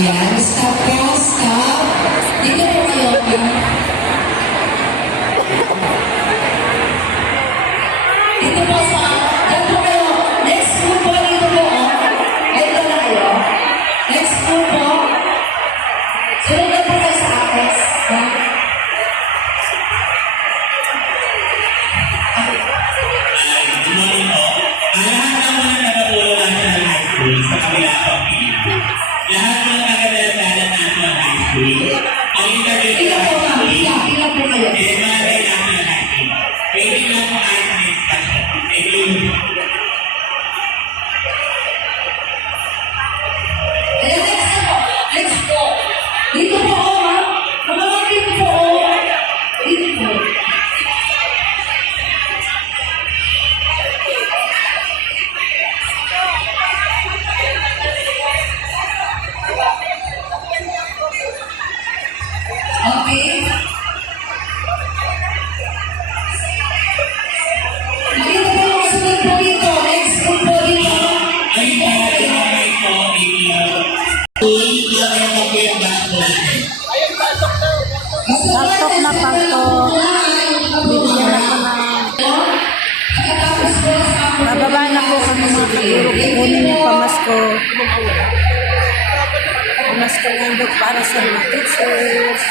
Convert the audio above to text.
Yan, stop po, stop. Dito po kayo. Dito po sa, dyan po kayo. Next move po, dito po. Dito na kayo. Next move po. Sunod na po kayo sa apex. Sa kabila ko. Lahat ng kagalasalan natin ng high school, ang interview ng high school, eh, mga rin natin ng high school. Pwede lang po ang discussion. Next po. Dito po, ma'am. Mga dito po. Dito po. Okay. Dito po yung sunod po dito. Next po po dito. Ay, ay po, Pasok na pasok. Bibigyan ako ng... Bababa na po kami mga kaguro. Kukunin yung pamasko. Pamasko ng para sa mga teachers.